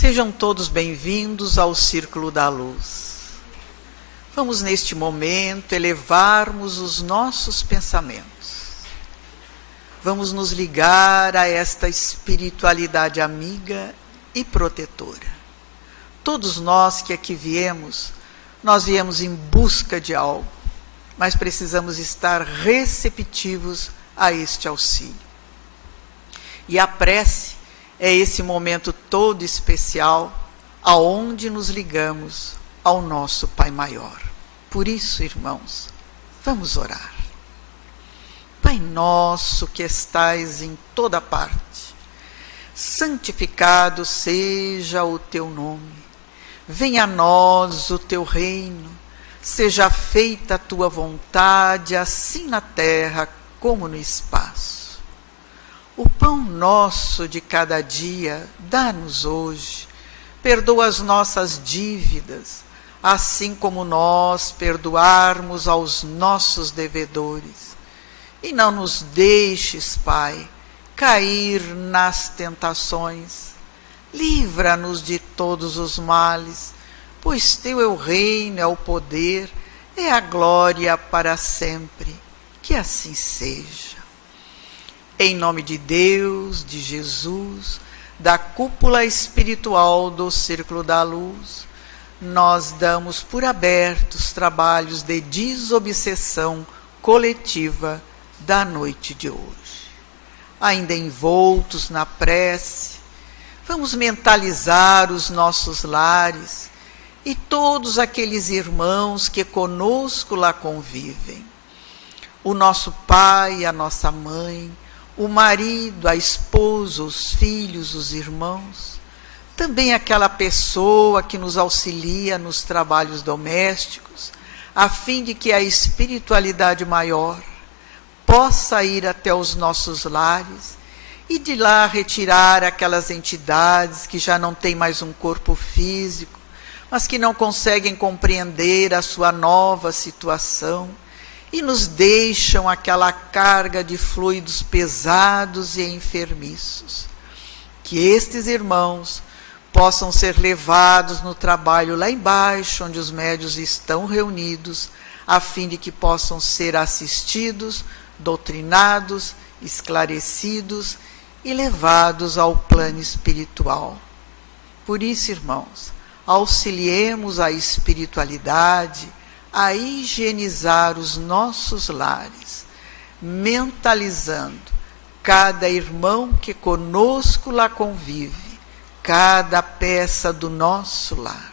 Sejam todos bem-vindos ao Círculo da Luz. Vamos, neste momento, elevarmos os nossos pensamentos. Vamos nos ligar a esta espiritualidade amiga e protetora. Todos nós que aqui viemos, nós viemos em busca de algo, mas precisamos estar receptivos a este auxílio. E a prece é esse momento todo especial aonde nos ligamos ao nosso Pai Maior. Por isso, irmãos, vamos orar. Pai nosso que estais em toda parte, santificado seja o teu nome. Venha a nós o teu reino, seja feita a tua vontade, assim na terra como no espaço. O pão nosso de cada dia, dá-nos hoje. Perdoa as nossas dívidas, assim como nós perdoarmos aos nossos devedores. E não nos deixes, Pai, cair nas tentações. Livra-nos de todos os males, pois teu é o reino, é o poder, é a glória para sempre. Que assim seja. Em nome de Deus, de Jesus, da cúpula espiritual do Círculo da Luz, nós damos por abertos trabalhos de desobsessão coletiva da noite de hoje. Ainda envoltos na prece, vamos mentalizar os nossos lares e todos aqueles irmãos que conosco lá convivem. O nosso pai, a nossa mãe, o marido, a esposa, os filhos, os irmãos, também aquela pessoa que nos auxilia nos trabalhos domésticos, a fim de que a espiritualidade maior possa ir até os nossos lares e de lá retirar aquelas entidades que já não têm mais um corpo físico, mas que não conseguem compreender a sua nova situação, e nos deixam aquela carga de fluidos pesados e enfermiços. Que estes irmãos possam ser levados no trabalho lá embaixo, onde os médiuns estão reunidos, a fim de que possam ser assistidos, doutrinados, esclarecidos e levados ao plano espiritual. Por isso, irmãos, auxiliemos a espiritualidade a higienizar os nossos lares, mentalizando cada irmão que conosco lá convive, cada peça do nosso lar.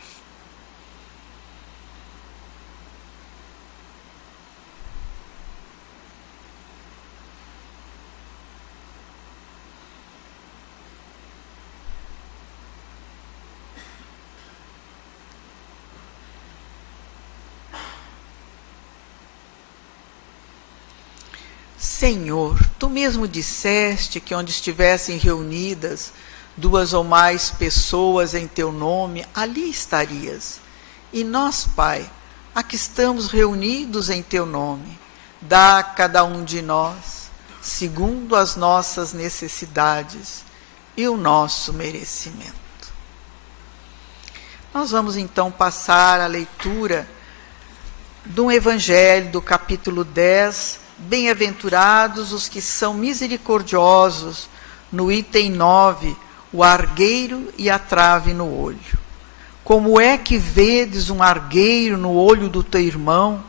Senhor, tu mesmo disseste que onde estivessem reunidas 2 ou mais pessoas em teu nome, ali estarias. E nós, Pai, aqui estamos reunidos em teu nome. Dá a cada um de nós, segundo as nossas necessidades e o nosso merecimento. Nós vamos então passar a leitura do Evangelho do capítulo 10, Bem-aventurados os que são misericordiosos, no item 9, o argueiro e a trave no olho. Como é que vedes um argueiro no olho do teu irmão,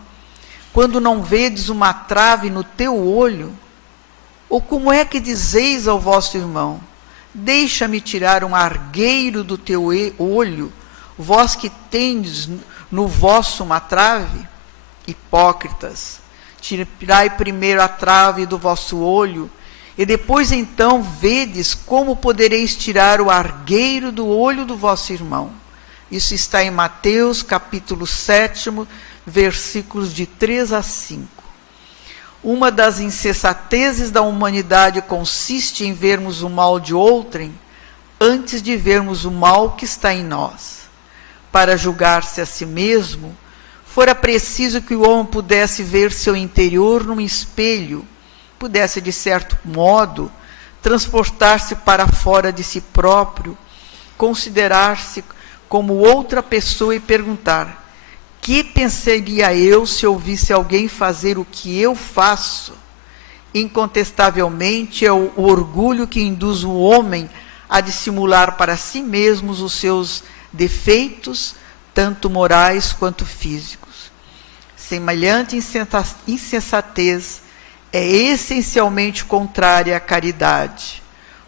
quando não vedes uma trave no teu olho? Ou como é que dizeis ao vosso irmão, deixa-me tirar um argueiro do teu olho, vós que tendes no vosso uma trave? Hipócritas! Tirai primeiro a trave do vosso olho, e depois então vedes como podereis tirar o argueiro do olho do vosso irmão. Isso está em Mateus, capítulo 7, versículos de 3 a 5. Uma das insensatezes da humanidade consiste em vermos o mal de outrem, antes de vermos o mal que está em nós. Para julgar-se a si mesmo, fora preciso que o homem pudesse ver seu interior num espelho, pudesse, de certo modo, transportar-se para fora de si próprio considerar-se como outra pessoa e perguntar: que pensaria eu se ouvisse alguém fazer o que eu faço? Incontestavelmente é o orgulho que induz o homem a dissimular para si mesmos os seus defeitos, tanto morais quanto físicos. Semelhante insensatez é essencialmente contrária à caridade,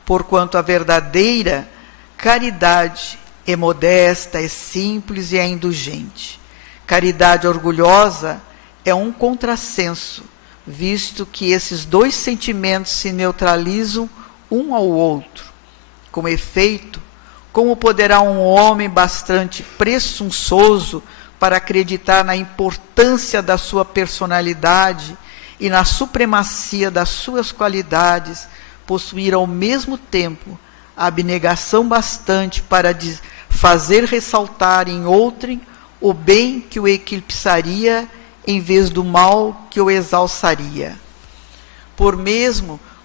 porquanto a verdadeira caridade é modesta, é simples e é indulgente. Caridade orgulhosa é um contrassenso, visto que esses dois sentimentos se neutralizam um ao outro. Com efeito, como poderá um homem bastante presunçoso para acreditar na importância da sua personalidade e na supremacia das suas qualidades, possuir ao mesmo tempo a abnegação bastante para fazer ressaltar em outrem o bem que o eclipsaria em vez do mal que o exalçaria?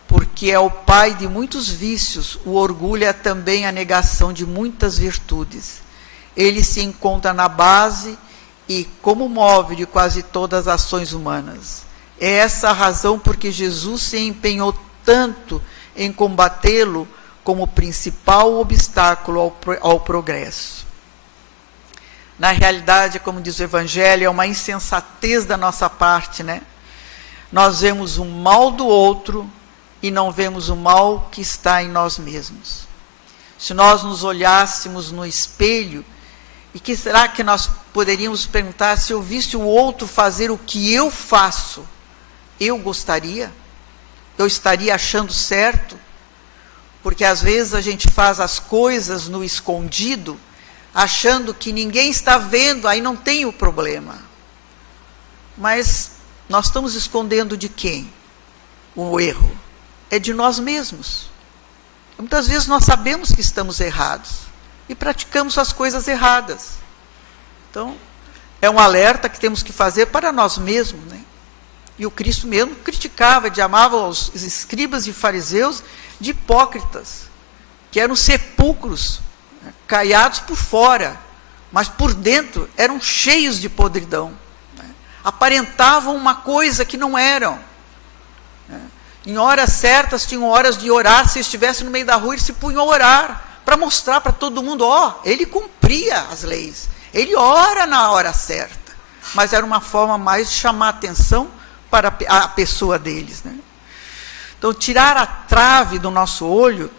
Porque é o pai de muitos vícios, o orgulho é também a negação de muitas virtudes. Ele se encontra na base e como move de quase todas as ações humanas. É essa a razão porque Jesus se empenhou tanto em combatê-lo como principal obstáculo ao progresso. Na realidade, como diz o Evangelho, é uma insensatez da nossa parte, né? Nós vemos o mal do outro e não vemos o mal que está em nós mesmos. Se nós nos olhássemos no espelho, e que será que nós poderíamos perguntar: se eu visse o outro fazer o que eu faço, eu gostaria? Eu estaria achando certo? Porque às vezes a gente faz as coisas no escondido, achando que ninguém está vendo, aí não tem o problema. Mas nós estamos escondendo de quem? O erro é de nós mesmos. Muitas vezes nós sabemos que estamos errados e praticamos as coisas erradas. Então, é um alerta que temos que fazer para nós mesmos, né? E o Cristo mesmo criticava, chamava os escribas e fariseus de hipócritas, que eram sepulcros, né, caiados por fora, mas por dentro eram cheios de podridão, né? Aparentavam uma coisa que não eram, né? Em horas certas, tinham horas de orar. Se estivesse no meio da rua, ele se punha a orar, para mostrar para todo mundo: ó, ele cumpria as leis, ele ora na hora certa. Mas era uma forma mais de chamar a atenção para a pessoa deles, né? Então, tirar a trave do nosso olho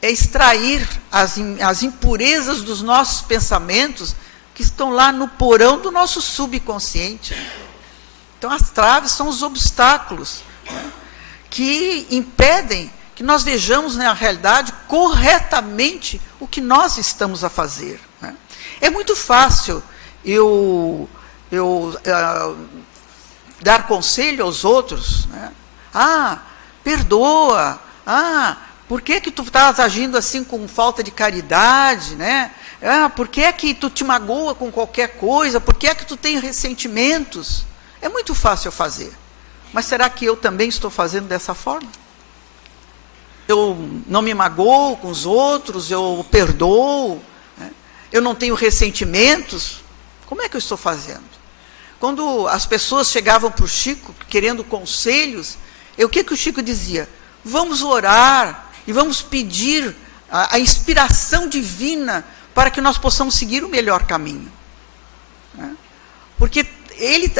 é extrair as impurezas dos nossos pensamentos que estão lá no porão do nosso subconsciente. Então, as traves são os obstáculos, né, que impedem que nós vejamos na realidade corretamente o que nós estamos a fazer, né? É muito fácil eu dar conselho aos outros, né? Ah, perdoa. Ah, por que tu estás agindo assim com falta de caridade, né? Ah, por que tu te magoa com qualquer coisa? Por que tu tem ressentimentos? É muito fácil fazer. Mas será que eu também estou fazendo dessa forma? Eu não me magoo com os outros, eu perdoo, né? Eu não tenho ressentimentos. Como é que eu estou fazendo? Quando as pessoas chegavam para o Chico querendo conselhos, o que o Chico dizia? Vamos orar e vamos pedir a inspiração divina para que nós possamos seguir o melhor caminho, né? Porque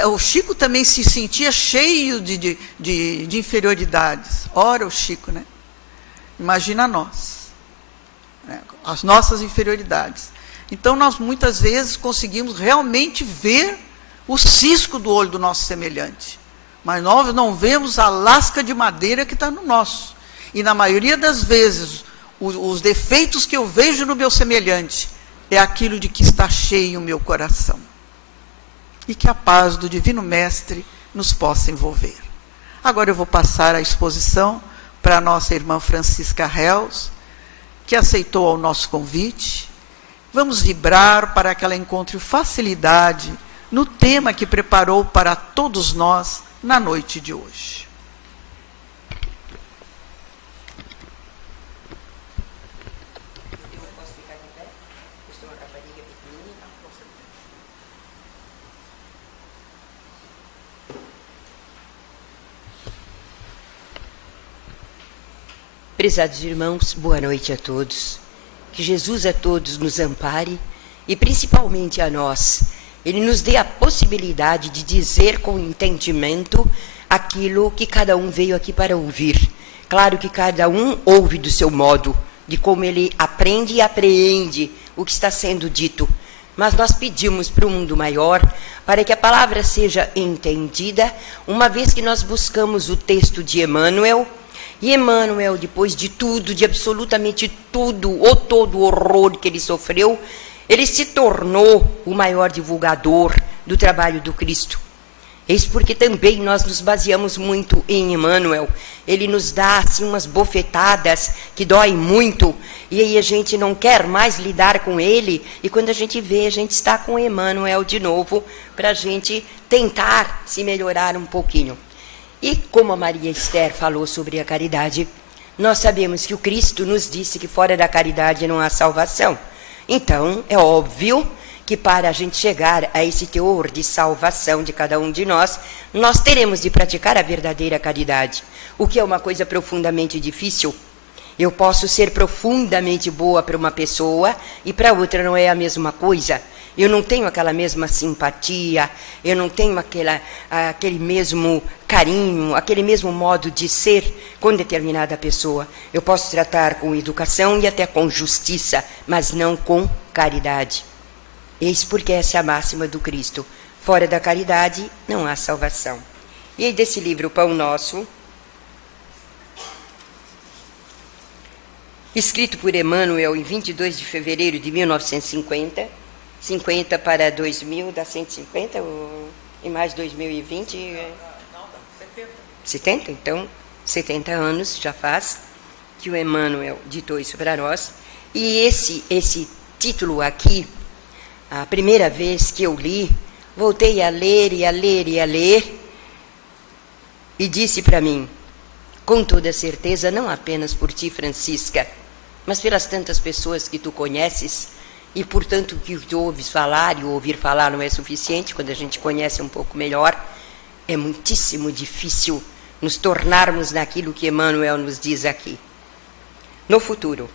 o Chico também se sentia cheio de inferioridades. Ora, o Chico, né? Imagina nós, né? As nossas inferioridades. Então, nós muitas vezes conseguimos realmente ver o cisco do olho do nosso semelhante, mas nós não vemos a lasca de madeira que está no nosso. E na maioria das vezes, os defeitos que eu vejo no meu semelhante é aquilo de que está cheio o meu coração. E que a paz do Divino Mestre nos possa envolver. Agora eu vou passar a exposição para a nossa irmã Francisca Réus, que aceitou o nosso convite. Vamos vibrar para que ela encontre facilidade no tema que preparou para todos nós na noite de hoje. Prezados irmãos, boa noite a todos. Que Jesus a todos nos ampare e principalmente a nós. Ele nos dê a possibilidade de dizer com entendimento aquilo que cada um veio aqui para ouvir. Claro que cada um ouve do seu modo, de como ele aprende e apreende o que está sendo dito. Mas nós pedimos para o mundo maior, para que a palavra seja entendida, uma vez que nós buscamos o texto de Emmanuel. E Emmanuel, depois de tudo, de absolutamente tudo, ou todo o horror que ele sofreu, ele se tornou o maior divulgador do trabalho do Cristo. Eis porque também nós nos baseamos muito em Emmanuel. Ele nos dá assim umas bofetadas que doem muito, e aí a gente não quer mais lidar com ele, e quando a gente vê, a gente está com Emmanuel de novo, para a gente tentar se melhorar um pouquinho. E como a Maria Esther falou sobre a caridade, nós sabemos que o Cristo nos disse que fora da caridade não há salvação. Então, é óbvio que para a gente chegar a esse teor de salvação de cada um de nós, nós teremos de praticar a verdadeira caridade, o que é uma coisa profundamente difícil. Eu posso ser profundamente boa para uma pessoa e para outra não é a mesma coisa. Eu não tenho aquela mesma simpatia, eu não tenho aquele mesmo carinho, aquele mesmo modo de ser com determinada pessoa. Eu posso tratar com educação e até com justiça, mas não com caridade. Eis porque essa é a máxima do Cristo. Fora da caridade não há salvação. E aí desse livro Pão Nosso, escrito por Emmanuel em 22 de fevereiro de 1950, 50 para 2000, dá 150, e mais 2020... Não, dá 70. 70? Então, 70 anos já faz que o Emmanuel ditou isso para nós. E esse título aqui, a primeira vez que eu li, voltei a ler e a ler e a ler, e disse para mim, com toda certeza, não apenas por ti, Francisca, mas pelas tantas pessoas que tu conheces, e portanto que tu ouves falar, e ouvir falar não é suficiente, quando a gente conhece um pouco melhor, é muitíssimo difícil nos tornarmos naquilo que Emmanuel nos diz aqui. No futuro,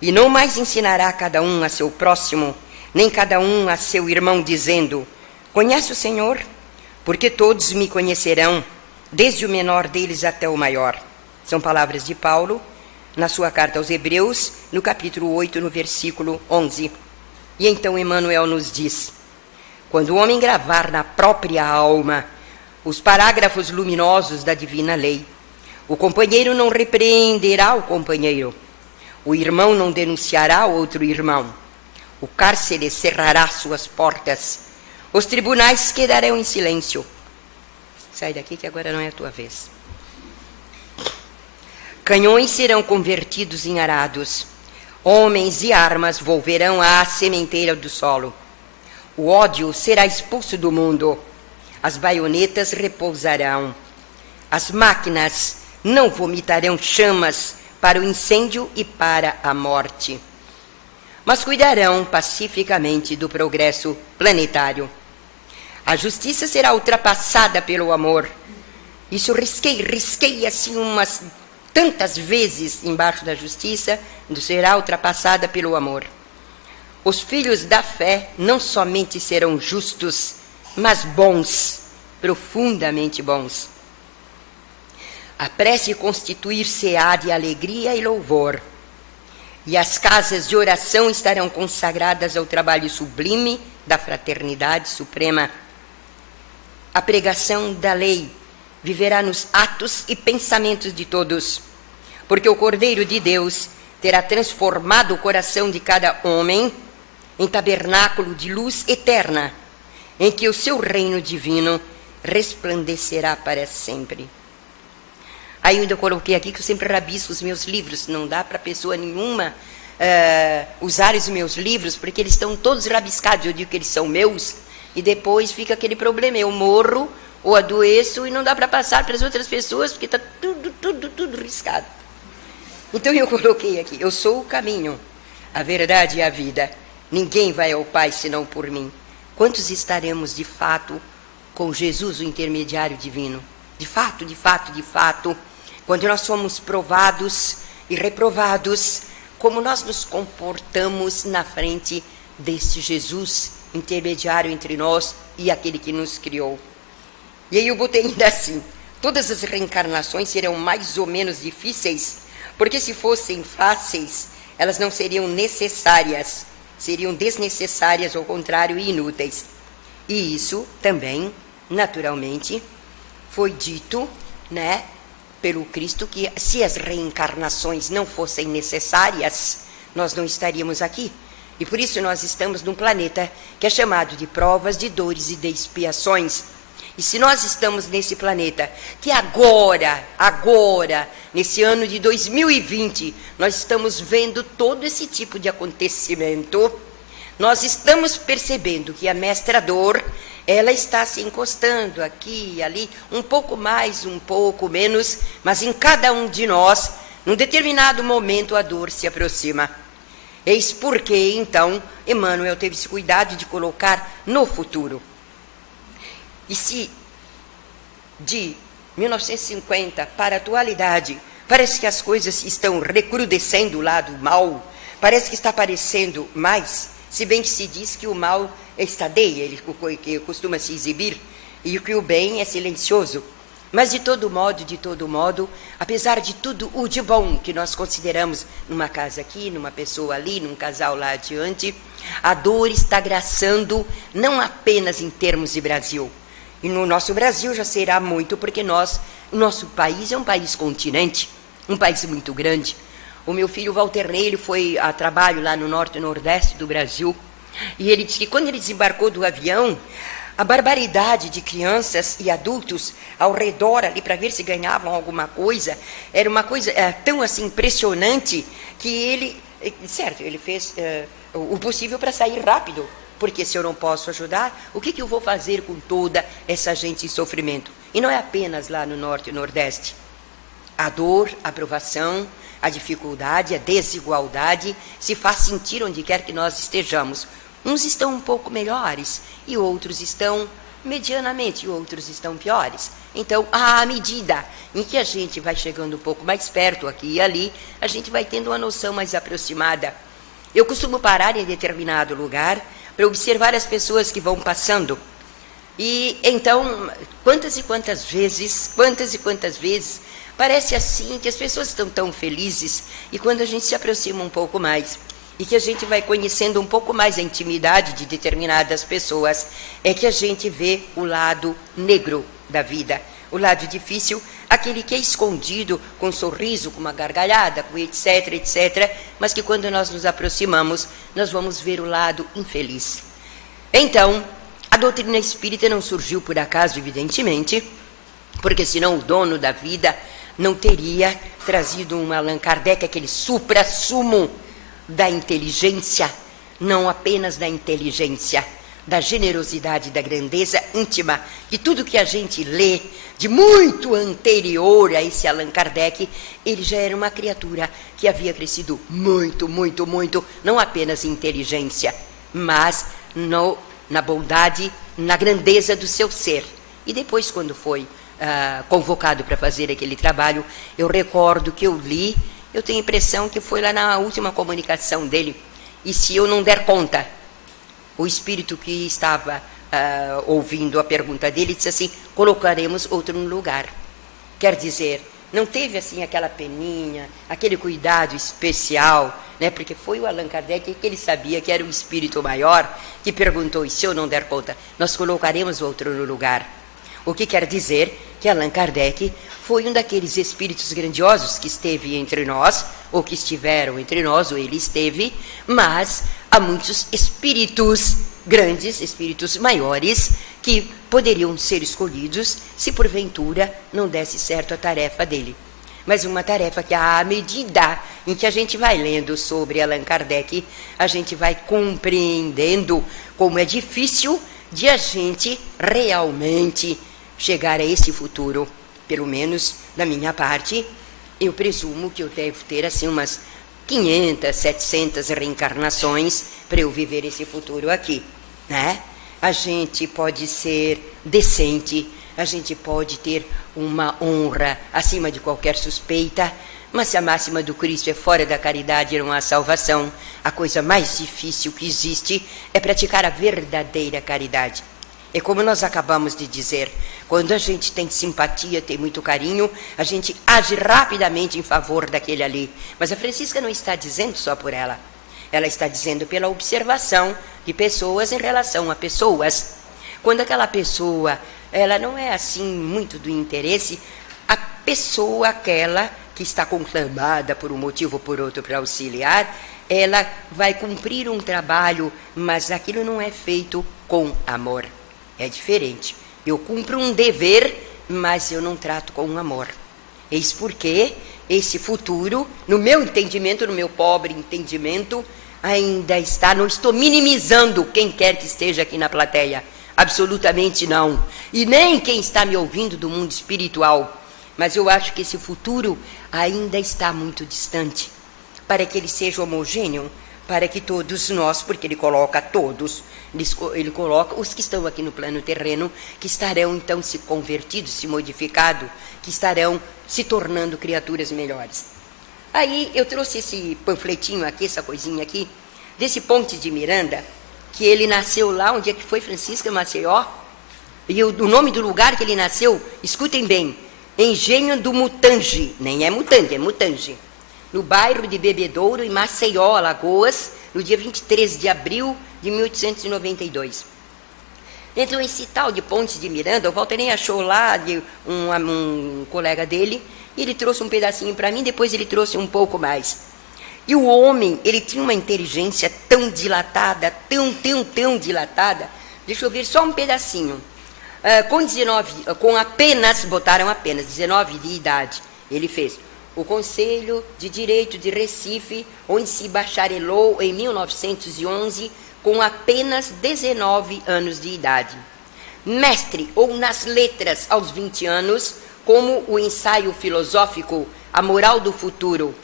e não mais ensinará cada um a seu próximo, nem cada um a seu irmão, dizendo, conhece o Senhor? Porque todos me conhecerão, desde o menor deles até o maior. São palavras de Paulo, na sua carta aos Hebreus, no capítulo 8, no versículo 11. E então Emmanuel nos diz, quando o homem gravar na própria alma os parágrafos luminosos da divina lei, o companheiro não repreenderá o companheiro, o irmão não denunciará o outro irmão, o cárcere cerrará suas portas, os tribunais quedarão em silêncio. Sai daqui que agora não é a tua vez. Canhões serão convertidos em arados, homens e armas volverão à sementeira do solo. O ódio será expulso do mundo, as baionetas repousarão, as máquinas não vomitarão chamas para o incêndio e para a morte, mas cuidarão pacificamente do progresso planetário. A justiça será ultrapassada pelo amor. Isso risquei assim umas tantas vezes embaixo da justiça, será ultrapassada pelo amor. Os filhos da fé não somente serão justos, mas bons, profundamente bons. A prece constituir-se-á de alegria e louvor, e as casas de oração estarão consagradas ao trabalho sublime da fraternidade suprema. A pregação da lei viverá nos atos e pensamentos de todos, porque o Cordeiro de Deus terá transformado o coração de cada homem em tabernáculo de luz eterna, em que o seu reino divino resplandecerá para sempre. Aí eu ainda coloquei aqui que eu sempre rabisco os meus livros, não dá para pessoa nenhuma usar os meus livros, porque eles estão todos rabiscados, eu digo que eles são meus, e depois fica aquele problema, eu morro ou adoeço e não dá para passar para as outras pessoas, porque está tudo riscado. Então eu coloquei aqui, eu sou o caminho, a verdade e a vida, ninguém vai ao Pai senão por mim. Quantos estaremos de fato com Jesus, o intermediário divino? De fato, quando nós somos provados e reprovados, como nós nos comportamos na frente deste Jesus, intermediário entre nós e aquele que nos criou. E aí eu botei ainda assim, todas as reencarnações serão mais ou menos difíceis, porque se fossem fáceis, elas não seriam necessárias, seriam desnecessárias, ao contrário, e inúteis. E isso também, naturalmente, foi dito, né, pelo Cristo, que se as reencarnações não fossem necessárias, nós não estaríamos aqui. E por isso nós estamos num planeta que é chamado de provas, de dores e de expiações. E se nós estamos nesse planeta, que agora, nesse ano de 2020, nós estamos vendo todo esse tipo de acontecimento, nós estamos percebendo que a mestra dor, ela está se encostando aqui e ali, um pouco mais, um pouco menos, mas em cada um de nós, num determinado momento, a dor se aproxima. Eis porque, então, Emmanuel teve esse cuidado de colocar no futuro. E se de 1950 para a atualidade, parece que as coisas estão recrudescendo o lado mal, parece que está aparecendo mais, se bem que se diz que o mal estadeia, ele costuma se exibir, e que o bem é silencioso. Mas de todo modo, apesar de tudo o de bom que nós consideramos numa casa aqui, numa pessoa ali, num casal lá adiante, a dor está graçando não apenas em termos de Brasil. E no nosso Brasil já será muito, porque o nosso país é um país continente, um país muito grande. O meu filho Walter Ney, ele foi a trabalho lá no norte e nordeste do Brasil, e ele disse que quando ele desembarcou do avião, a barbaridade de crianças e adultos ao redor ali para ver se ganhavam alguma coisa, era uma coisa tão assim impressionante que ele fez o possível para sair rápido, porque se eu não posso ajudar, o que eu vou fazer com toda essa gente em sofrimento? E não é apenas lá no norte e nordeste. A dor, a provação, a dificuldade, a desigualdade se faz sentir onde quer que nós estejamos. Uns estão um pouco melhores e outros estão medianamente, e outros estão piores. Então, à medida em que a gente vai chegando um pouco mais perto aqui e ali, a gente vai tendo uma noção mais aproximada. Eu costumo parar em determinado lugar para observar as pessoas que vão passando. E então, quantas e quantas vezes, parece assim que as pessoas estão tão felizes, e quando a gente se aproxima um pouco mais, e que a gente vai conhecendo um pouco mais a intimidade de determinadas pessoas, é que a gente vê o lado negro da vida, o lado difícil, aquele que é escondido com um sorriso, com uma gargalhada, com etc, etc, mas que quando nós nos aproximamos, nós vamos ver o lado infeliz. Então, a doutrina espírita não surgiu por acaso, evidentemente, porque senão o dono da vida não teria trazido um Allan Kardec, aquele supra-sumo da inteligência, não apenas da inteligência, da generosidade, da grandeza íntima, que tudo que a gente lê de muito anterior a esse Allan Kardec, ele já era uma criatura que havia crescido muito, muito, muito, não apenas em inteligência, mas na bondade, na grandeza do seu ser. E depois, quando foi convocado para fazer aquele trabalho, eu recordo que eu li, eu tenho a impressão que foi lá na última comunicação dele, e se eu não der conta, o espírito que estava ouvindo a pergunta dele disse assim: colocaremos outro no lugar. Quer dizer, não teve assim aquela peninha, aquele cuidado especial, né? Porque foi o Allan Kardec que ele sabia que era o espírito maior que perguntou: e se eu não der conta, nós colocaremos outro no lugar. O que quer dizer que Allan Kardec foi um daqueles espíritos grandiosos que esteve entre nós, ou que estiveram entre nós, ou ele esteve, mas há muitos espíritos grandes, espíritos maiores, que poderiam ser escolhidos se porventura não desse certo a tarefa dele. Mas uma tarefa que, à medida em que a gente vai lendo sobre Allan Kardec, a gente vai compreendendo como é difícil de a gente realmente chegar a esse futuro. Pelo menos da minha parte, eu presumo que eu devo ter assim umas 500, 700 reencarnações para eu viver esse futuro aqui, né? A gente pode ser decente, a gente pode ter uma honra acima de qualquer suspeita, mas se a máxima do Cristo é fora da caridade não há salvação, a coisa mais difícil que existe é praticar a verdadeira caridade. É como nós acabamos de dizer, quando a gente tem simpatia, tem muito carinho, a gente age rapidamente em favor daquele ali. Mas a Francisca não está dizendo só por ela. Ela está dizendo pela observação de pessoas em relação a pessoas. Quando aquela pessoa, ela não é assim muito do interesse, a pessoa aquela que está conclamada por um motivo ou por outro para auxiliar, ela vai cumprir um trabalho, mas aquilo não é feito com amor. É diferente. Eu cumpro um dever, mas eu não trato com amor. Eis porque esse futuro, no meu entendimento, no meu pobre entendimento, ainda está, não estou minimizando quem quer que esteja aqui na plateia, absolutamente não. E nem quem está me ouvindo do mundo espiritual. Mas eu acho que esse futuro ainda está muito distante. Para que ele seja homogêneo, para que todos nós, porque ele coloca todos, ele coloca os que estão aqui no plano terreno, que estarão então se convertidos, se modificado, que estarão se tornando criaturas melhores. Aí eu trouxe esse panfletinho aqui, essa coisinha aqui, desse Ponte de Miranda, que ele nasceu lá, onde é que foi, Francisca, Maceió? E o nome do lugar que ele nasceu, escutem bem, Engenho do Mutange, nem é Mutange, é Mutange, no bairro de Bebedouro, em Maceió, Alagoas, no dia 23 de abril de 1892. Então, esse tal de Ponte de Miranda, o Walter nem achou lá de um colega dele, e ele trouxe um pedacinho para mim, depois ele trouxe um pouco mais. E o homem, ele tinha uma inteligência tão dilatada, tão dilatada, deixa eu ver só um pedacinho. Botaram apenas 19 de idade, ele fez o Conselho de Direito de Recife, onde se bacharelou em 1911, com apenas 19 anos de idade. Mestre, ou nas letras, aos 20 anos, como o ensaio filosófico A Moral do Futuro.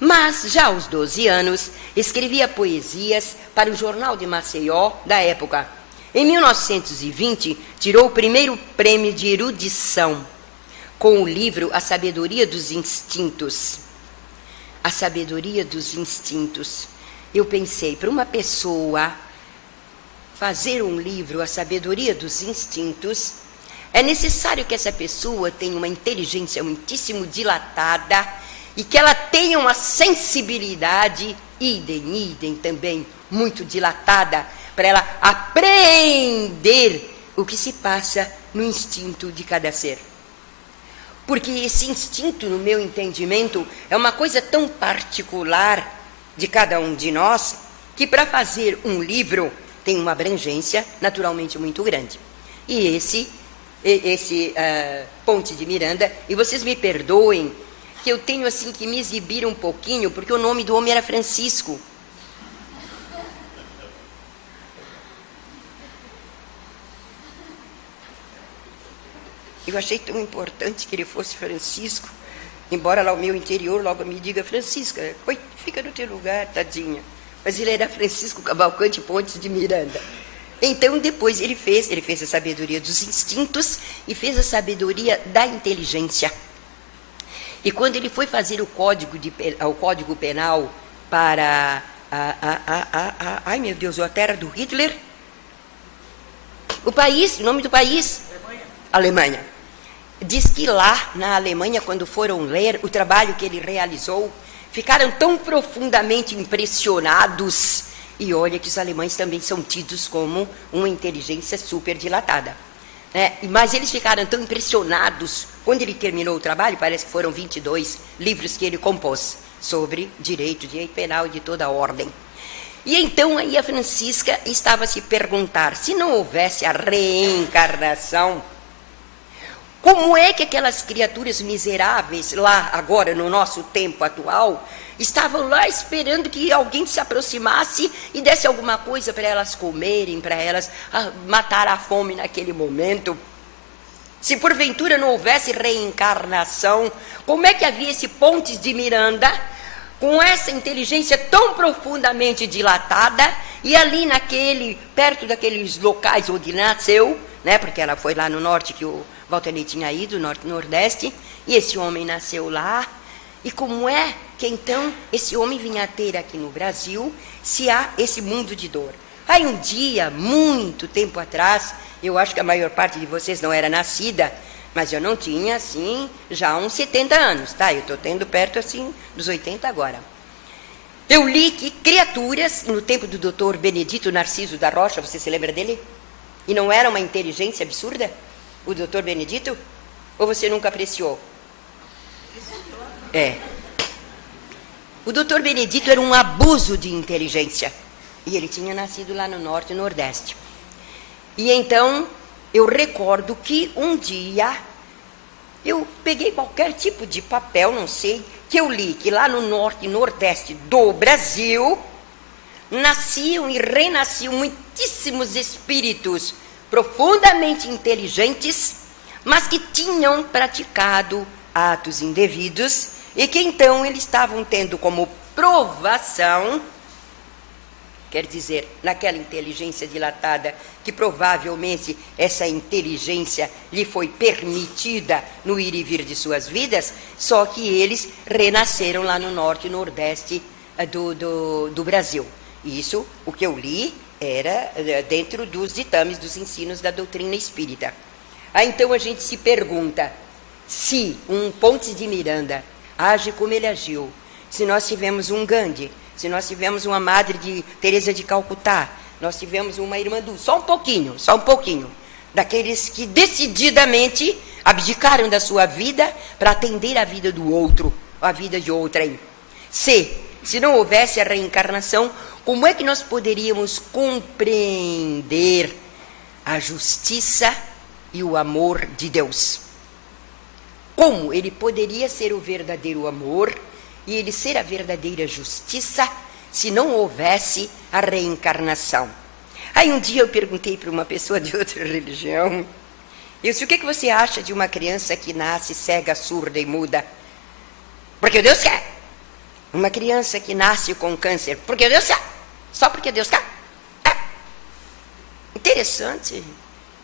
Mas, já aos 12 anos, escrevia poesias para o Jornal de Maceió da época. Em 1920, tirou o primeiro prêmio de erudição com o livro A Sabedoria dos Instintos. A Sabedoria dos Instintos. Eu pensei, para uma pessoa fazer um livro, A Sabedoria dos Instintos, é necessário que essa pessoa tenha uma inteligência muitíssimo dilatada e que ela tenha uma sensibilidade, idem também, muito dilatada, para ela aprender o que se passa no instinto de cada ser. Porque esse instinto, no meu entendimento, é uma coisa tão particular de cada um de nós, que para fazer um livro tem uma abrangência naturalmente muito grande. E esse Ponte de Miranda, e vocês me perdoem, que eu tenho assim que me exibir um pouquinho, porque o nome do homem era Francisco. Eu achei tão importante que ele fosse Francisco, embora lá o meu interior logo me diga, Francisca, fica no teu lugar, tadinha. Mas ele era Francisco Cavalcante Pontes de Miranda. Então, depois ele fez a sabedoria dos instintos e fez a sabedoria da inteligência. E quando ele foi fazer o Código Penal para ai meu Deus, a terra do Hitler, o nome do país? Alemanha. Diz que lá na Alemanha, quando foram ler o trabalho que ele realizou, ficaram tão profundamente impressionados. E olha que os alemães também são tidos como uma inteligência super dilatada. Mas eles ficaram tão impressionados quando ele terminou o trabalho, parece que foram 22 livros que ele compôs sobre direito penal de toda a ordem. E então aí a Francisca estava a se perguntar, se não houvesse a reencarnação, como é que aquelas criaturas miseráveis lá agora no nosso tempo atual estavam lá esperando que alguém se aproximasse e desse alguma coisa para elas comerem, para elas matar a fome naquele momento? Se porventura não houvesse reencarnação, como é que havia esse Pontes de Miranda com essa inteligência tão profundamente dilatada e ali perto daqueles locais onde nasceu, porque ela foi lá no norte que o Walter tinha ido, Norte e Nordeste, e esse homem nasceu lá. E como é que então esse homem vinha a ter aqui no Brasil, se há esse mundo de dor? Aí um dia, muito tempo atrás, eu acho que a maior parte de vocês não era nascida, mas eu não tinha, assim, já uns 70 anos, tá? Eu estou tendo perto, assim, dos 80 agora. Eu li que criaturas, no tempo do doutor Benedito Narciso da Rocha, você se lembra dele? E não era uma inteligência absurda, o doutor Benedito? Ou você nunca apreciou? É. O doutor Benedito era um abuso de inteligência. E ele tinha nascido lá no Norte e Nordeste. E então, eu recordo que um dia, eu peguei qualquer tipo de papel, não sei, que eu li que lá no Norte e Nordeste do Brasil, nasciam e renasciam muitíssimos espíritos profundamente inteligentes, mas que tinham praticado atos indevidos e que então eles estavam tendo como provação, quer dizer, naquela inteligência dilatada, que provavelmente essa inteligência lhe foi permitida no ir e vir de suas vidas, só que eles renasceram lá no Norte e Nordeste do Brasil. Isso, o que eu li, era dentro dos ditames, dos ensinos da doutrina espírita. Aí então a gente se pergunta, se um Pontes de Miranda age como ele agiu, se nós tivemos um Gandhi, se nós tivemos uma Madre de Teresa de Calcutá, nós tivemos uma Irmã Dulce, só um pouquinho, daqueles que decididamente abdicaram da sua vida para atender a vida do outro, a vida de outrem. Se não houvesse a reencarnação, como é que nós poderíamos compreender a justiça e o amor de Deus? Como ele poderia ser o verdadeiro amor e ele ser a verdadeira justiça se não houvesse a reencarnação? Aí um dia eu perguntei para uma pessoa de outra religião, eu disse, o que você acha de uma criança que nasce cega, surda e muda? Porque Deus quer. Uma criança que nasce com câncer, porque Deus quer. Só porque Deus quer. É. Interessante.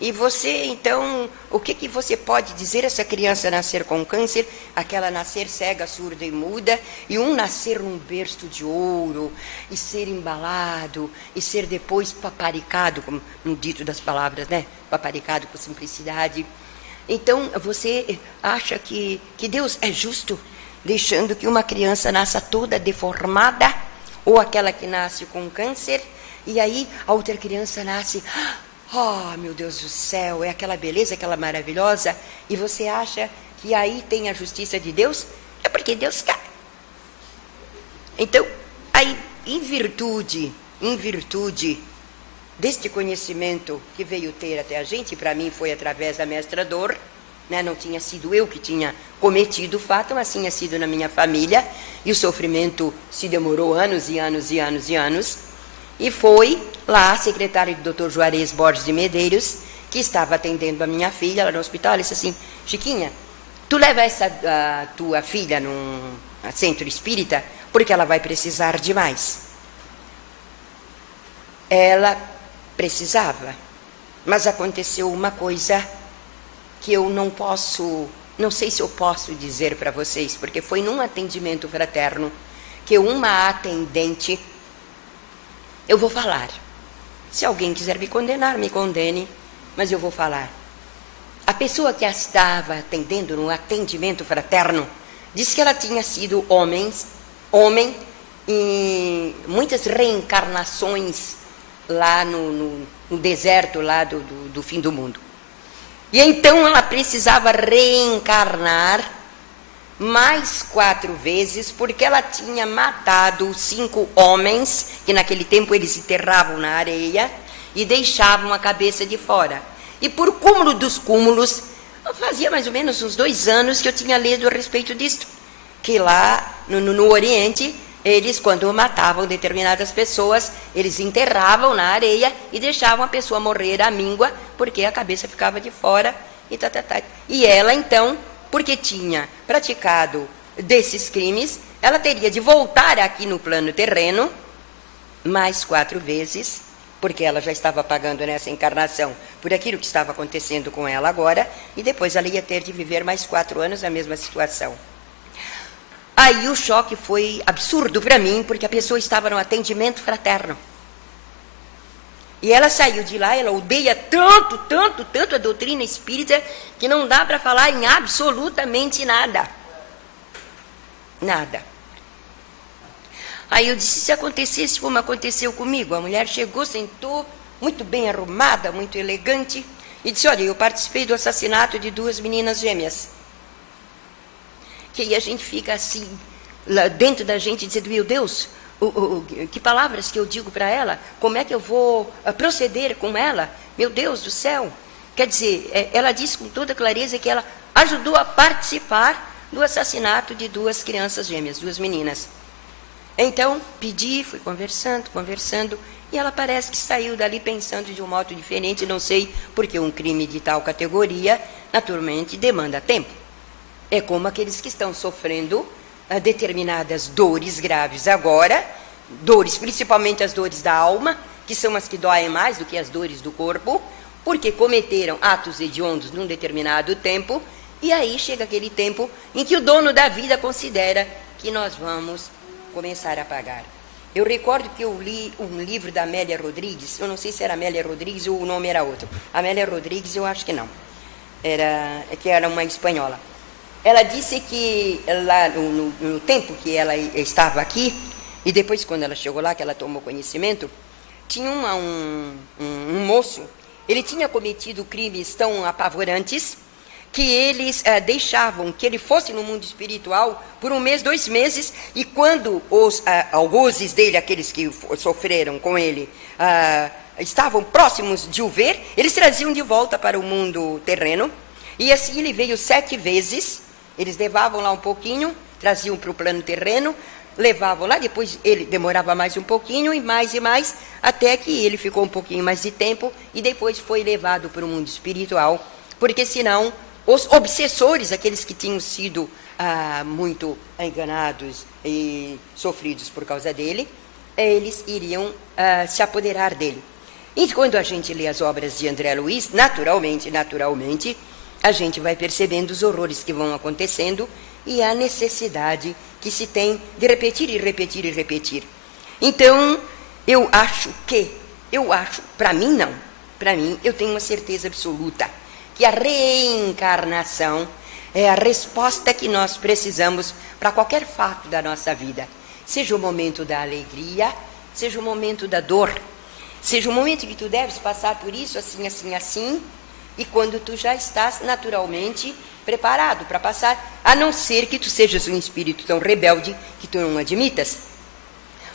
E você, então, o que você pode dizer essa criança nascer com câncer, aquela nascer cega, surda e muda, e um nascer num berço de ouro, e ser embalado, e ser depois paparicado, como no dito das palavras, né? Paparicado com simplicidade. Então, você acha que Deus é justo, deixando que uma criança nasça toda deformada, ou aquela que nasce com câncer, e aí a outra criança nasce... Oh, meu Deus do céu, é aquela beleza, aquela maravilhosa, e você acha que aí tem a justiça de Deus? É porque Deus quer. Então, aí, em virtude deste conhecimento que veio ter até a gente, para mim foi através da mestra Dor, né? Não tinha sido eu que tinha cometido o fato, mas tinha sido na minha família, e o sofrimento se demorou anos e anos e anos e anos. E foi lá a secretária do Dr. Juarez Borges de Medeiros, que estava atendendo a minha filha lá no hospital. Ela disse assim, Chiquinha, tu leva a tua filha num centro espírita, porque ela vai precisar de mais. Ela precisava, mas aconteceu uma coisa que eu não sei se eu posso dizer para vocês, porque foi num atendimento fraterno que uma atendente... Eu vou falar. Se alguém quiser me condenar, me condene, mas eu vou falar. A pessoa que a estava atendendo no atendimento fraterno disse que ela tinha sido homem em muitas reencarnações lá no deserto lá do fim do mundo. E então ela precisava reencarnar mais 4 vezes, porque ela tinha matado 5 homens, que naquele tempo eles enterravam na areia e deixavam a cabeça de fora. E por cúmulo dos cúmulos, fazia mais ou menos uns 2 anos que eu tinha lido a respeito disto, que lá no Oriente, eles, quando matavam determinadas pessoas, eles enterravam na areia e deixavam a pessoa morrer à míngua, porque a cabeça ficava de fora. E ela, então... porque tinha praticado desses crimes, ela teria de voltar aqui no plano terreno mais 4 vezes porque ela já estava pagando nessa encarnação por aquilo que estava acontecendo com ela agora, e depois ela ia ter de viver mais 4 anos na mesma situação. Aí o choque foi absurdo para mim, porque a pessoa estava no atendimento fraterno. E ela saiu de lá, ela odeia tanto, tanto, tanto a doutrina espírita, que não dá para falar em absolutamente nada. Nada. Aí eu disse, se acontecesse como aconteceu comigo, a mulher chegou, sentou, muito bem arrumada, muito elegante, e disse, olha, eu participei do assassinato de 2 meninas gêmeas. Que aí a gente fica assim, lá dentro da gente, dizendo, meu Deus, que palavras que eu digo para ela? Como é que eu vou proceder com ela? Meu Deus do céu! Quer dizer, ela disse com toda clareza que ela ajudou a participar do assassinato de 2 crianças gêmeas, 2 meninas. Então, pedi, fui conversando, e ela parece que saiu dali pensando de um modo diferente, não sei, porque um crime de tal categoria, naturalmente, demanda tempo. É como aqueles que estão sofrendo determinadas dores graves agora, dores, principalmente as dores da alma, que são as que doem mais do que as dores do corpo, porque cometeram atos hediondos num determinado tempo, e aí chega aquele tempo em que o dono da vida considera que nós vamos começar a pagar. Eu recordo que eu li um livro da Amélia Rodrigues, eu não sei se era Amélia Rodrigues ou o nome era outro. Amélia Rodrigues eu acho que não, que era uma espanhola. Ela disse que lá no tempo que ela estava aqui, e depois quando ela chegou lá, que ela tomou conhecimento, tinha um moço, ele tinha cometido crimes tão apavorantes, que eles deixavam que ele fosse no mundo espiritual por 1 mês, 2 meses, e quando os algozes dele, aqueles que sofreram com ele, estavam próximos de o ver, eles traziam de volta para o mundo terreno, e assim ele veio 7 vezes. Eles levavam lá um pouquinho, traziam para o plano terreno, levavam lá, depois ele demorava mais um pouquinho, e mais, até que ele ficou um pouquinho mais de tempo, e depois foi levado para o mundo espiritual, porque senão os obsessores, aqueles que tinham sido muito enganados e sofridos por causa dele, eles iriam se apoderar dele. E quando a gente lê as obras de André Luiz, naturalmente, a gente vai percebendo os horrores que vão acontecendo e a necessidade que se tem de repetir e repetir e repetir. Então, para mim não, para mim eu tenho uma certeza absoluta que a reencarnação é a resposta que nós precisamos para qualquer fato da nossa vida. Seja o momento da alegria, seja o momento da dor, seja o momento que tu deves passar por isso, assim, assim, assim, e quando tu já estás naturalmente preparado para passar, a não ser que tu sejas um espírito tão rebelde que tu não admitas.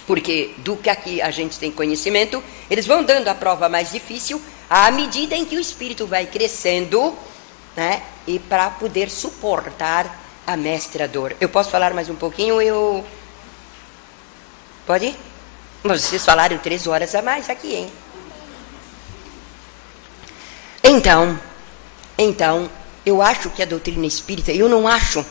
Porque do que aqui a gente tem conhecimento, eles vão dando a prova mais difícil à medida em que o espírito vai crescendo, né, e para poder suportar a mestra dor. Eu posso falar mais um pouquinho? Pode? Mas vocês falaram 3 horas a mais aqui, hein? Então, eu acho que a doutrina espírita, eu não acho,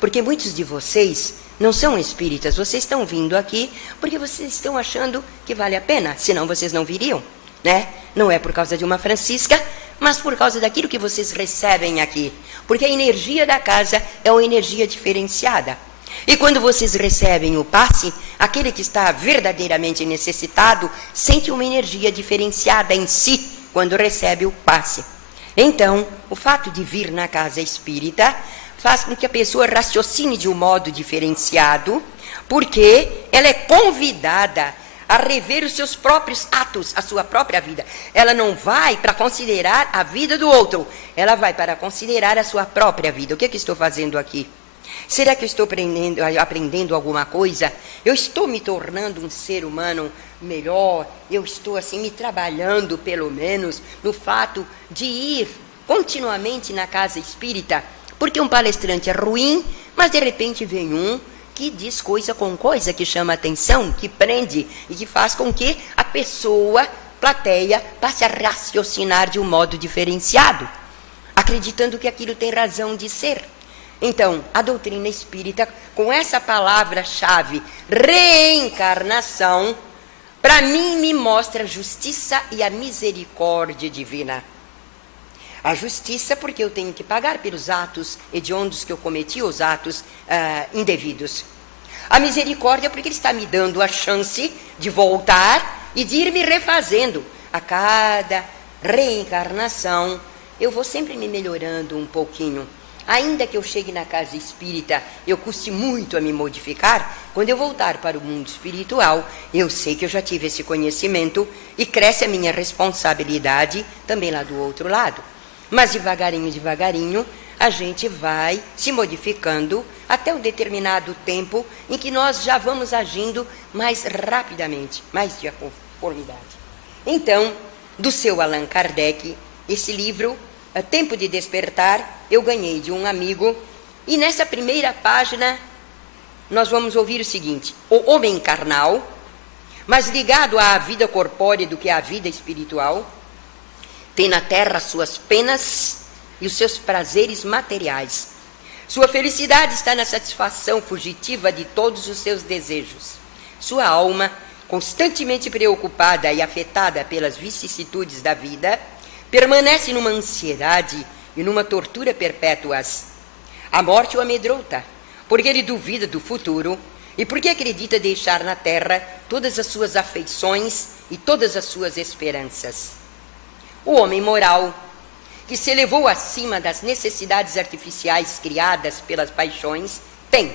porque muitos de vocês não são espíritas, vocês estão vindo aqui porque vocês estão achando que vale a pena, senão vocês não viriam, né? Não é por causa de uma Francisca, mas por causa daquilo que vocês recebem aqui, porque a energia da casa é uma energia diferenciada. E quando vocês recebem o passe, aquele que está verdadeiramente necessitado sente uma energia diferenciada em si quando recebe o passe. Então, o fato de vir na casa espírita faz com que a pessoa raciocine de um modo diferenciado, porque ela é convidada a rever os seus próprios atos, a sua própria vida. Ela não vai para considerar a vida do outro, ela vai para considerar a sua própria vida. O que estou fazendo aqui? Será que eu estou aprendendo alguma coisa? Eu estou me tornando um ser humano melhor? Eu estou assim me trabalhando, pelo menos, no fato de ir continuamente na casa espírita? Porque um palestrante é ruim, mas de repente vem um que diz coisa com coisa, que chama atenção, que prende e que faz com que a pessoa, plateia, passe a raciocinar de um modo diferenciado, acreditando que aquilo tem razão de ser. Então, a doutrina espírita, com essa palavra-chave, reencarnação, para mim me mostra a justiça e a misericórdia divina. A justiça porque eu tenho que pagar pelos atos hediondos que eu cometi, os atos indevidos. A misericórdia porque Ele está me dando a chance de voltar e de ir me refazendo. A cada reencarnação, eu vou sempre me melhorando um pouquinho. Ainda que eu chegue na casa espírita, eu custe muito a me modificar, quando eu voltar para o mundo espiritual, eu sei que eu já tive esse conhecimento e cresce a minha responsabilidade também lá do outro lado. Mas devagarinho, devagarinho, a gente vai se modificando até um determinado tempo em que nós já vamos agindo mais rapidamente, mais de conformidade. Então, do seu Allan Kardec, esse livro, Tempo de Despertar, eu ganhei de um amigo, e nessa primeira página nós vamos ouvir o seguinte: o homem carnal, mais ligado à vida corpórea do que à vida espiritual, tem na terra suas penas e os seus prazeres materiais. Sua felicidade está na satisfação fugitiva de todos os seus desejos. Sua alma, constantemente preocupada e afetada pelas vicissitudes da vida, permanece numa ansiedade e numa tortura perpétuas. A morte o amedronta, porque ele duvida do futuro e porque acredita deixar na terra todas as suas afeições e todas as suas esperanças. O homem moral, que se elevou acima das necessidades artificiais criadas pelas paixões, tem,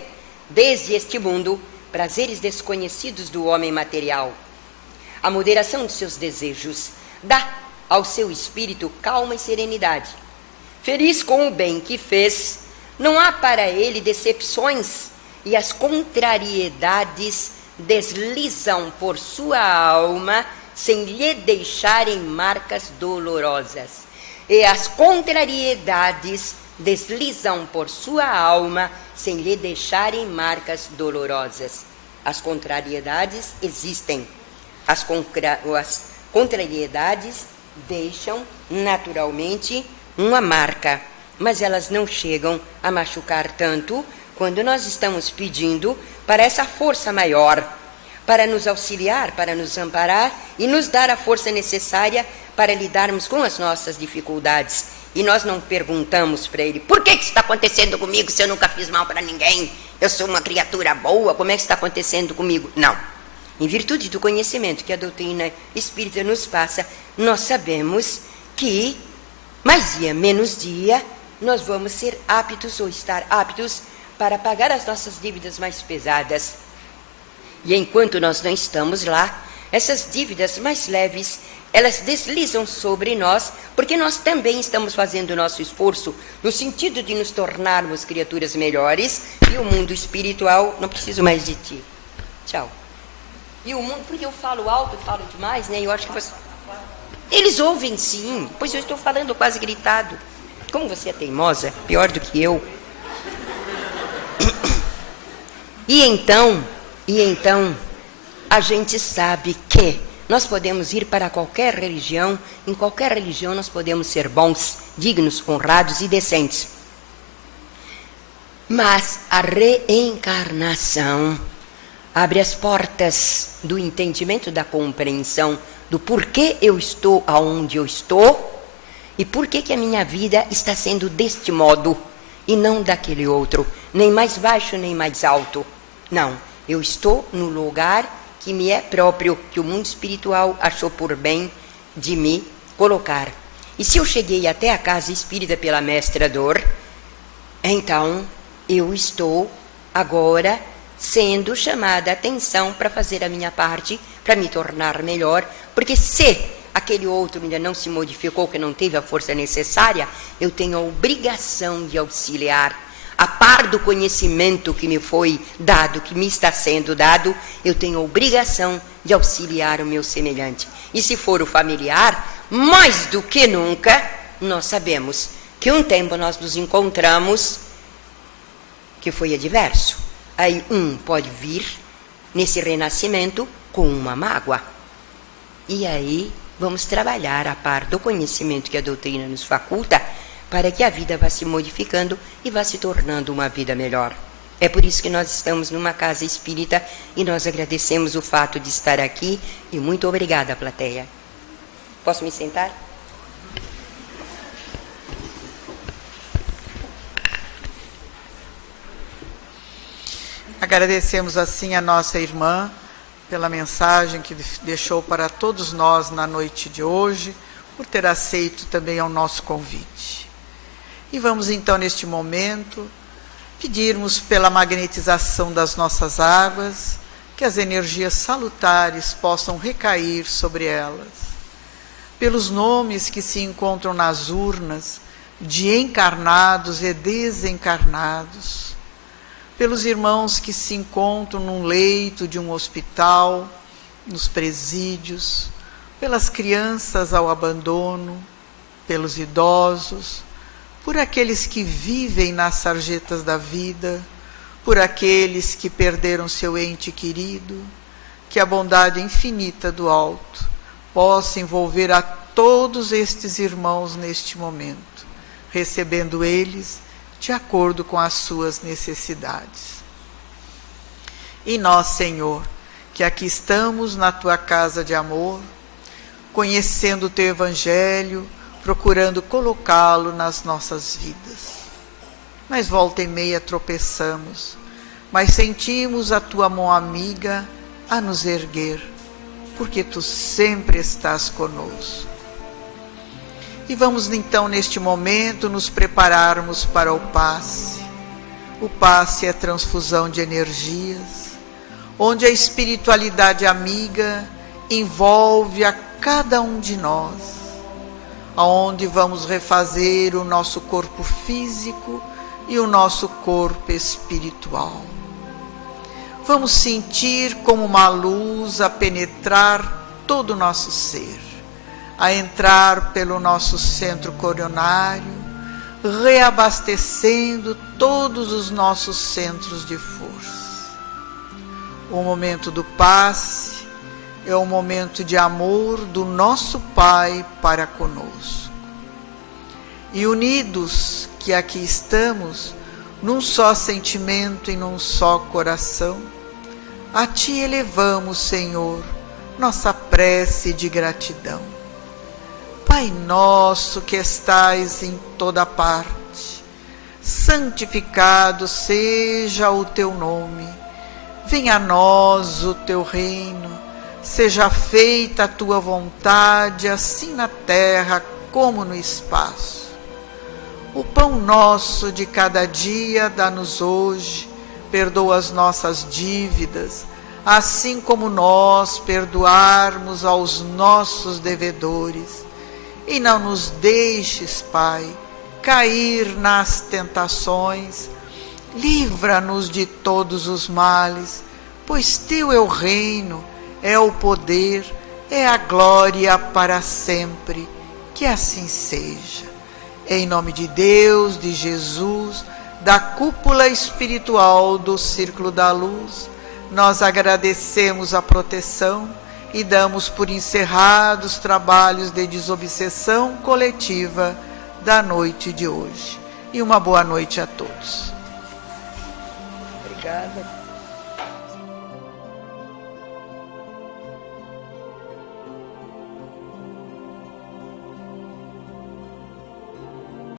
desde este mundo, prazeres desconhecidos do homem material. A moderação de seus desejos dá ao seu espírito calma e serenidade. Feliz com o bem que fez, não há para ele decepções, e as contrariedades deslizam por sua alma sem lhe deixarem marcas dolorosas. E as contrariedades deslizam por sua alma sem lhe deixarem marcas dolorosas. As contrariedades existem. As contrariedades deixam naturalmente uma marca, mas elas não chegam a machucar tanto quando nós estamos pedindo para essa força maior, para nos auxiliar, para nos amparar e nos dar a força necessária para lidarmos com as nossas dificuldades. E nós não perguntamos para ele: por que isso está acontecendo comigo se eu nunca fiz mal para ninguém? Eu sou uma criatura boa, como é que está acontecendo comigo? Não. Em virtude do conhecimento que a doutrina espírita nos passa, nós sabemos que, mais dia, menos dia, nós vamos ser aptos ou estar aptos para pagar as nossas dívidas mais pesadas. E enquanto nós não estamos lá, essas dívidas mais leves, elas deslizam sobre nós, porque nós também estamos fazendo o nosso esforço no sentido de nos tornarmos criaturas melhores, e o mundo espiritual, não preciso mais de ti. Tchau. E o mundo, porque eu falo alto e falo demais, né? Eu acho que você... Eles ouvem sim, pois eu estou falando quase gritado. Como você é teimosa, pior do que eu. E então, a gente sabe que nós podemos ir para qualquer religião, em qualquer religião nós podemos ser bons, dignos, honrados e decentes. Mas a reencarnação abre as portas do entendimento, da compreensão do porquê eu estou aonde eu estou e porquê que a minha vida está sendo deste modo e não daquele outro, nem mais baixo nem mais alto. Não, eu estou no lugar que me é próprio, que o mundo espiritual achou por bem de me colocar. E se eu cheguei até a casa espírita pela mestra Dor, então eu estou agora sendo chamada a atenção para fazer a minha parte, para me tornar melhor, porque se aquele outro ainda não se modificou, que não teve a força necessária, eu tenho a obrigação de auxiliar. A par do conhecimento que me foi dado, que me está sendo dado, eu tenho a obrigação de auxiliar o meu semelhante. E se for o familiar, mais do que nunca, nós sabemos que um tempo nós nos encontramos que foi adverso. Aí um pode vir nesse renascimento com uma mágoa. E aí vamos trabalhar a par do conhecimento que a doutrina nos faculta, para que a vida vá se modificando e vá se tornando uma vida melhor. É por isso que nós estamos numa casa espírita e nós agradecemos o fato de estar aqui e muito obrigada, plateia. Posso me sentar? Agradecemos assim a nossa irmã pela mensagem que deixou para todos nós na noite de hoje, por ter aceito também ao nosso convite. E vamos então, neste momento, pedirmos pela magnetização das nossas águas, que as energias salutares possam recair sobre elas. Pelos nomes que se encontram nas urnas, de encarnados e desencarnados, pelos irmãos que se encontram num leito de um hospital, nos presídios, pelas crianças ao abandono, pelos idosos, por aqueles que vivem nas sarjetas da vida, por aqueles que perderam seu ente querido, que a bondade infinita do alto possa envolver a todos estes irmãos neste momento, recebendo eles de acordo com as suas necessidades. E nós, Senhor, que aqui estamos na Tua casa de amor, conhecendo o Teu Evangelho, procurando colocá-lo nas nossas vidas. Mas volta e meia tropeçamos, mas sentimos a Tua mão amiga a nos erguer, porque Tu sempre estás conosco. E vamos então, neste momento, nos prepararmos para o passe. O passe é transfusão de energias, onde a espiritualidade amiga envolve a cada um de nós, aonde vamos refazer o nosso corpo físico e o nosso corpo espiritual. Vamos sentir como uma luz a penetrar todo o nosso ser, a entrar pelo nosso centro coronário, reabastecendo todos os nossos centros de força. O momento do passe é o momento de amor do nosso Pai para conosco. E unidos que aqui estamos, num só sentimento e num só coração, a Ti elevamos, Senhor, nossa prece de gratidão. Pai nosso que estais em toda parte, santificado seja o Teu nome. Venha a nós o Teu reino, seja feita a Tua vontade, assim na terra como no espaço. O pão nosso de cada dia dá-nos hoje, perdoa as nossas dívidas, assim como nós perdoarmos aos nossos devedores. E não nos deixes, Pai, cair nas tentações, livra-nos de todos os males, pois Teu é o reino, é o poder, é a glória para sempre, que assim seja. Em nome de Deus, de Jesus, da cúpula espiritual do Círculo da Luz, nós agradecemos a proteção e damos por encerrados os trabalhos de desobsessão coletiva da noite de hoje. E uma boa noite a todos. Obrigada.